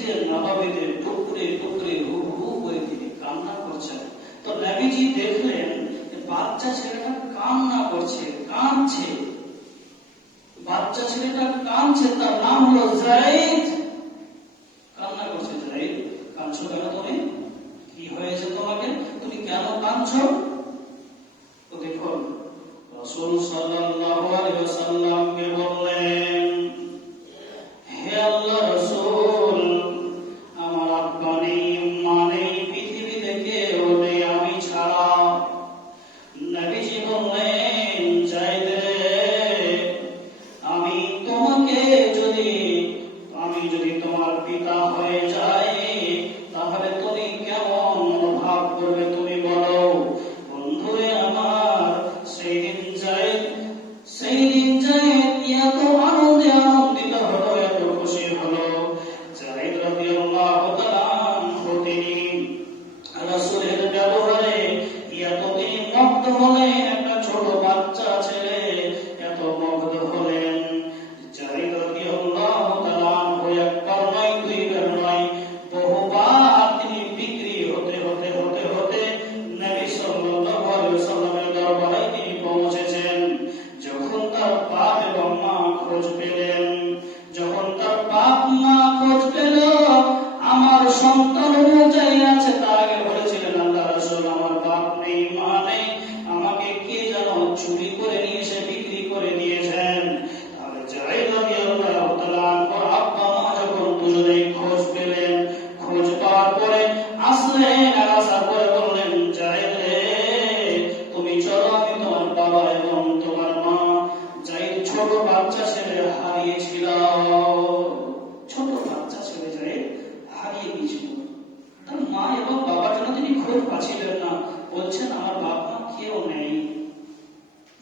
নবীজির নবাবিদের টুকরে হু হু করে তিনি কান্না করছেন। তো নবীজি দেখলেন বাচ্চা ছেলেটা কান্না করছে, কাঁদছে। বাচ্চা ছেলেটা কাঁদছে, তার নাম হলো জাইদ। কান্না করছে, জাইদ, কাঁদছো কেন তুমি? কি হয়েছে তোমাকে? তুমি কেন কাঁদছো? সেই দিন যায় সেই দিন সন্তান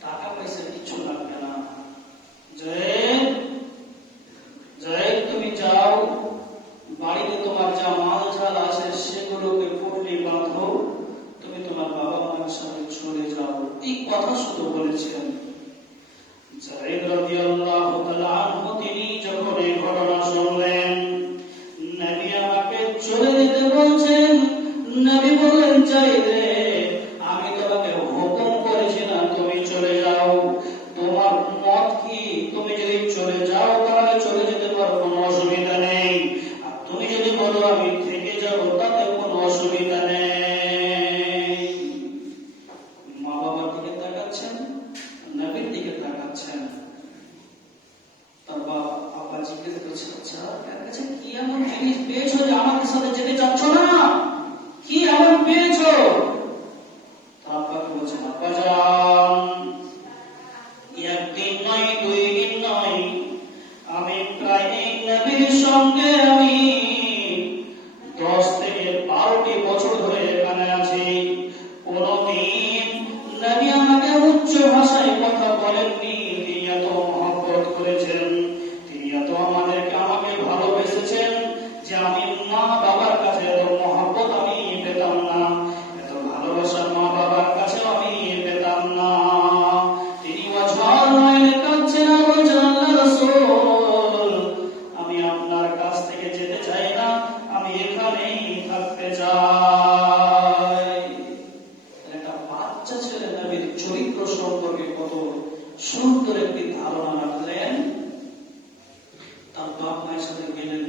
টাকা পয়সা কিছু লাগবে না। তুমি যাও। বাড়িতে তোমার যা মাল আছে সেগুলোকে তুমি তোমার বাবা মায়ের সাথে চলে যাও। এই কথা শুধু আনহু, তিনি যখন এই ঘটনা শুনলেন চলে যেতে বলছেন। নবী বললেন জিনিস পেয়েছ যে আমাদের সাথে যেতে চাচ্ছ না? কি এমন পেয়েছ? চরিত্র সম্পর্কে কত সুন্দর একটি ধারণা রাখলেন তার বাপ মায়ের সাথে গেলেন